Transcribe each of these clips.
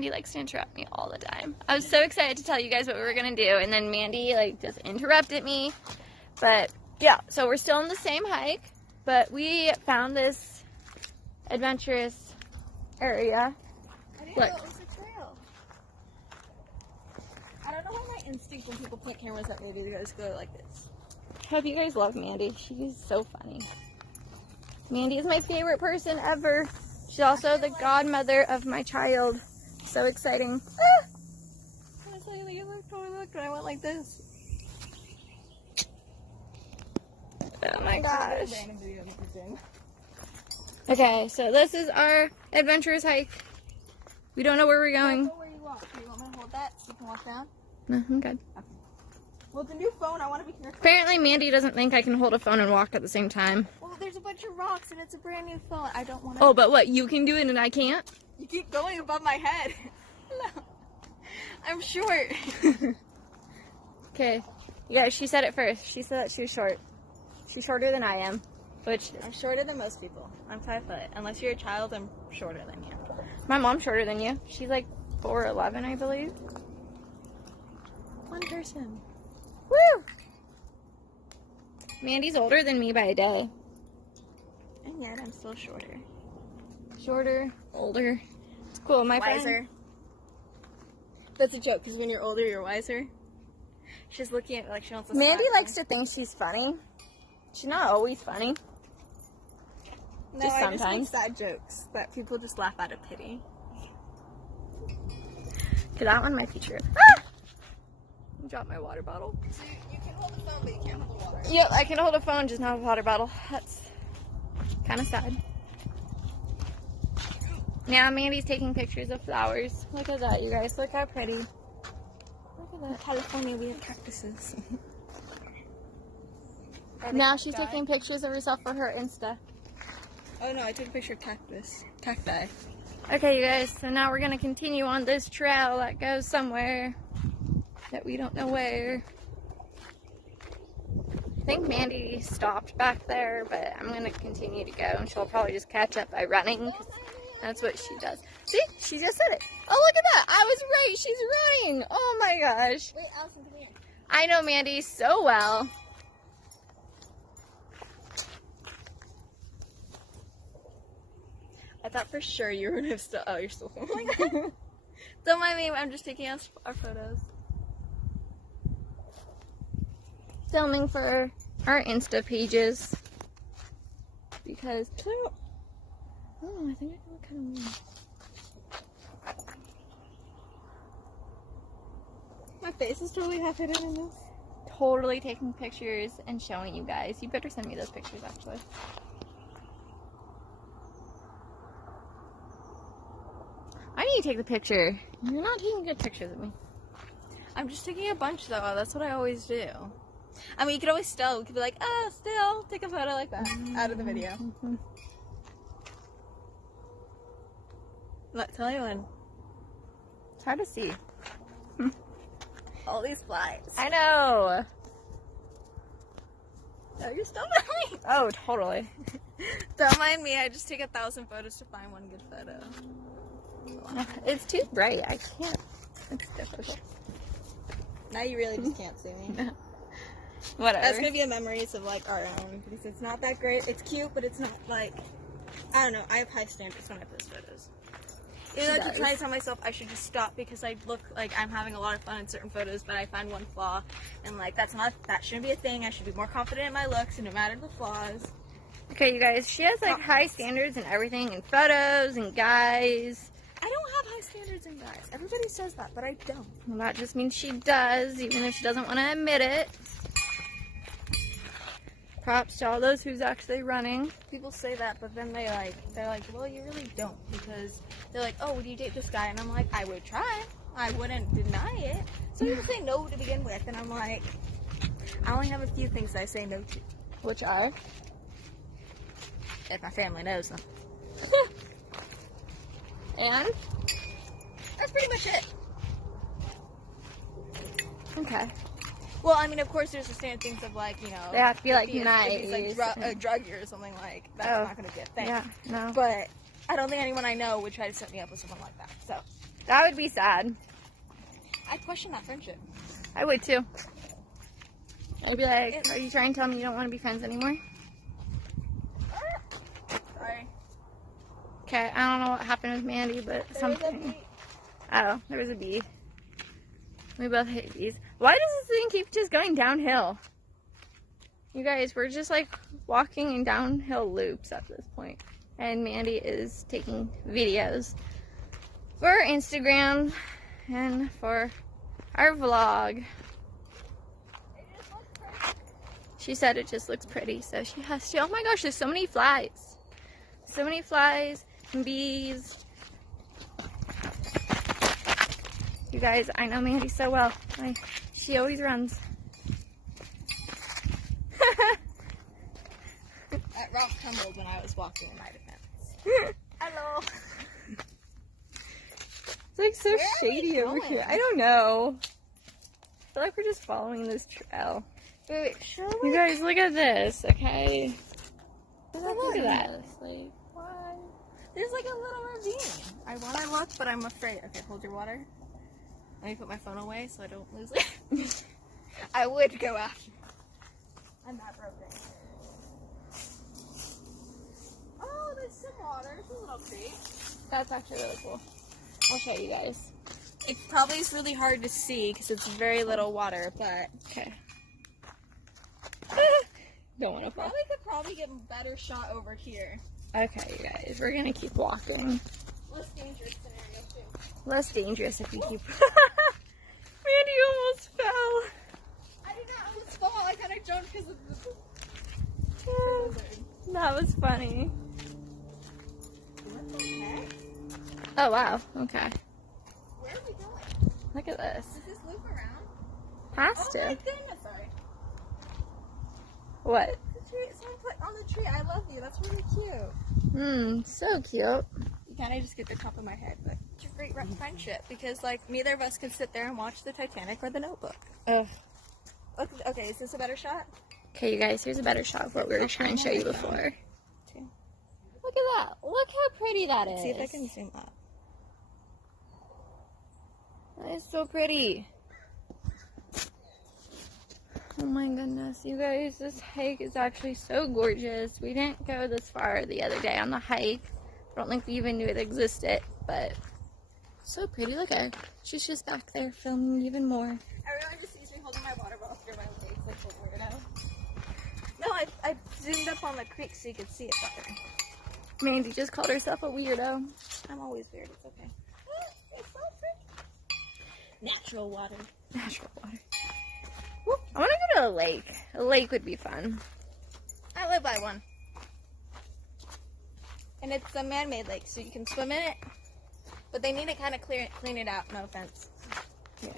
Mandy likes to interrupt me all the time. I was so excited to tell you guys what we were going to do, and then Mandy, like, just interrupted me. But, yeah, so we're still on the same hike, but we found this adventurous area. I didn't know it was a trail. I don't know why my instinct when people point cameras at me to just go like this. I hope you guys love Mandy. She's so funny. Mandy is my favorite person ever. She's also the godmother of my child. So exciting. Ah! I was like, look, and I went like this. Oh my gosh. Okay, so this is our adventurous hike. We don't know where we're going. Go where you walk. Do you want me to hold that so you can walk down? No, I'm good. Okay. Well, it's a new phone. I want to be careful. Apparently, Mandy doesn't think I can hold a phone and walk at the same time. Well, there's a bunch of rocks and it's a brand new phone. I don't want to. Oh, but what? You can do it and I can't? You keep going above my head. No. I'm short. Okay. Yeah, she said it first. She said that she was short. She's shorter than I am. Which I'm shorter than most people. I'm 5 foot. Unless you're a child, I'm shorter than you. my mom's shorter than you. She's like 4'11", I believe. One person. Woo! Mandy's older than me by a day. And yet I'm still shorter. Shorter, older. It's cool. My Wiser. friend. That's a joke, because when you're older, you're wiser. She's looking at me like she wants to Mandy slap likes me. to think she's funny. She's not always funny. No, just I sometimes. just make side jokes that people just laugh out of pity. Okay, that one might be true. Ah! Drop my water bottle. So you can hold the phone, but you can't hold the water. Yep, I can hold a phone, just not a water bottle. That's kind of sad. Now Mandy's taking pictures of flowers. Look at that, you guys. Look how pretty. Look at In that. California, we have cactuses. Now she's taking pictures of herself for her Insta. Oh no, I took a picture of cacti. Okay, you guys, so now we're going to continue on this trail that goes somewhere that we don't know where. I think Mandy stopped back there, but I'm going to continue to go, and she'll probably just catch up by running, 'cause that's what she does. See? She just said it. Oh, look at that. I was right. She's running. Oh, my gosh. Wait, Allison, come here. I know Mandy so well. I thought for sure you were still. Oh, you're still filming. Don't mind me. I'm just taking our photos. Filming for our Insta pages. Because, oh, I think I can look kind of weird. My face is totally half hidden in this. Totally taking pictures and showing you guys. You better send me those pictures, actually. I need to take the picture. You're not taking good pictures of me. I'm just taking a bunch though. That's what I always do. I mean, you could always still. You could be like, oh, still take a photo like that out of the video. Look, tell anyone. It's hard to see. All these flies. I know. Oh, you're still me. Oh, totally. Don't mind me. I just take 1,000 photos to find one good photo. It's too bright. I can't. It's difficult. Now you really just can't see me. Whatever. That's gonna be a memories of like our own, because it's not that great. It's cute, but it's not like, I don't know. I have high standards when I post photos. Even though I try to tell myself I should just stop because I look like I'm having a lot of fun in certain photos, but I find one flaw, and like that shouldn't be a thing. I should be more confident in my looks, and no matter the flaws. Okay, you guys. She has like high standards and everything, and photos and guys. I don't have high standards in guys. Everybody says that, but I don't. Well, that just means she does, even if she doesn't want to admit it. Props to all those who's actually running. People say that, but then they're like, well, you really don't, because they're like, oh, would you date this guy? And I'm like, I would try. I wouldn't deny it. So people say no to begin with, and I'm like, I only have a few things I say no to. Which are? If my family knows them. And? That's pretty much it. Okay. Well, I mean, of course, there's the standard things of like, you know, They have to be like if he's nice. like a druggie or something, like that's not gonna be a thing. Yeah, no. But I don't think anyone I know would try to set me up with someone like that. So That would be sad. I'd question that friendship. I would too. I'd be like, are you trying to tell me you don't want to be friends anymore? Sorry. Okay, I don't know what happened with Mandy, but something. Oh, there was a bee. We both hate bees. Why does this thing keep just going downhill? You guys, we're just like walking in downhill loops at this point. And Mandy is taking videos for our Instagram and for our vlog. She said it just looks pretty, so she has to. Oh my gosh, there's so many flies. So many flies and bees. You guys, I know Mandy so well. She always runs. That rock tumbled when I was walking in my defense. Hello. It's like so shady over here. I don't know. I feel like we're just following this trail. Wait, show me. You guys, look at this, okay? Look at that. Like, why? There's like a little ravine. I want to look, but I'm afraid. Okay, hold your water. Let me put my phone away so I don't lose it. I would go after. I'm not broken. Oh, there's some water. It's a little creek. That's actually really cool. I'll show you guys. It probably is really hard to see because it's very little water, but Okay. Don't want to fall. probably get a better shot over here. Okay, you guys, we're gonna keep walking. Less dangerous scenario too. Less dangerous if we keep. Mandy almost fell. I did not almost fall. I kind of jumped because of the lizard. That was funny. What the heck? Oh wow. Okay. Where are we going? Look at this. Does this loop around? Has Oh to. my goodness! Sorry. What? The tree. Someone put on the tree. I love you. That's really cute. So cute. You kind of just get the top of my head, but it's a great friendship because like neither of us can sit there and watch the Titanic or the Notebook. Ugh. Okay, is this a better shot? Okay, you guys, here's a better shot of what we were trying to show you before. Look at that. Look how pretty that is. Let's see if I can zoom up. That is so pretty. Oh my goodness, you guys, this hike is actually so gorgeous. We didn't go this far the other day on the hike. I don't think we even knew it existed, but so pretty. Look at her. She's just back there filming even more. Everyone just sees me holding my water bottle through my legs like a weirdo. No, I zoomed up on the creek so you could see it better. Mandy just called herself a weirdo. I'm always weird, it's okay. It's so pretty. Natural water. Natural water. I want to go to a lake. A lake would be fun. I live by one. And it's a man-made lake, so you can swim in it. But they need to kind of clean it out, no offense. Yeah.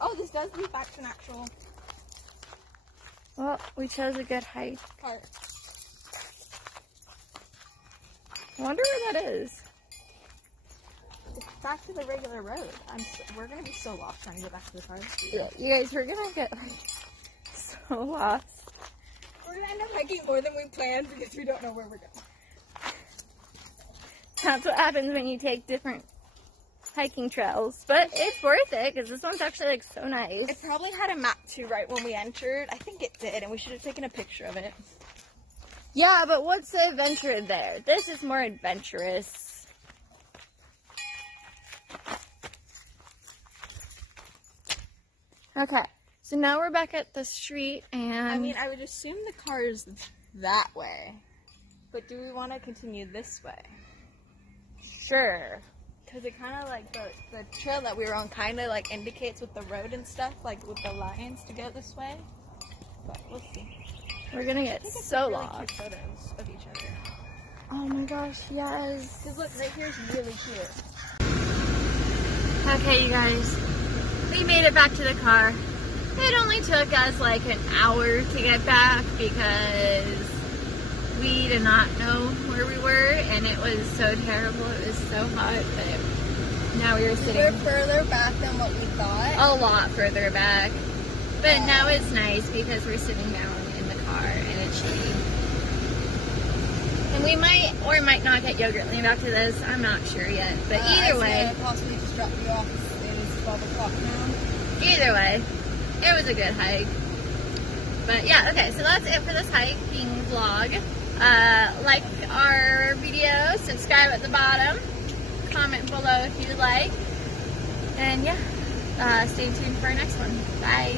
Oh, this does lead back to an actual Well, we chose a good hike. part. I wonder where that is. It's back to the regular road. We're going to be so lost trying to get back to the car. Yeah, you guys, we're gonna get like so lost. We're going to end up hiking more than we planned because we don't know where we're going. That's what happens when you take different hiking trails. But it's worth it because this one's actually like so nice. It probably had a map too right when we entered. I think it did, and we should have taken a picture of it. Yeah, but what's the adventure there? This is more adventurous. Okay, so now we're back at the street and... I mean, I would assume the car is that way. But do we want to continue this way? Sure. Because it kind of like the trail that we were on kind of like indicates with the road and stuff, like with the lines to go this way. But we'll see. We're gonna get so really lost. cute photos of each other. Oh my gosh, yes. Because look, right here is really cute. Okay, you guys, we made it back to the car. It only took us like an hour to get back because we did not know where we were and it was so terrible. It was so hot, but now we were sitting... We're further back than what we thought. A lot further back. But now it's nice because we're sitting down in the car and it's shady. And we might or might not get Yogurtland after this. I'm not sure yet. But either way. Possibly just drop you off. It is 12 o'clock now. Either way, it was a good hike. But yeah, okay, so that's it for this hiking vlog. Like our video, subscribe at the bottom, comment below if you'd like. And yeah, stay tuned for our next one. Bye.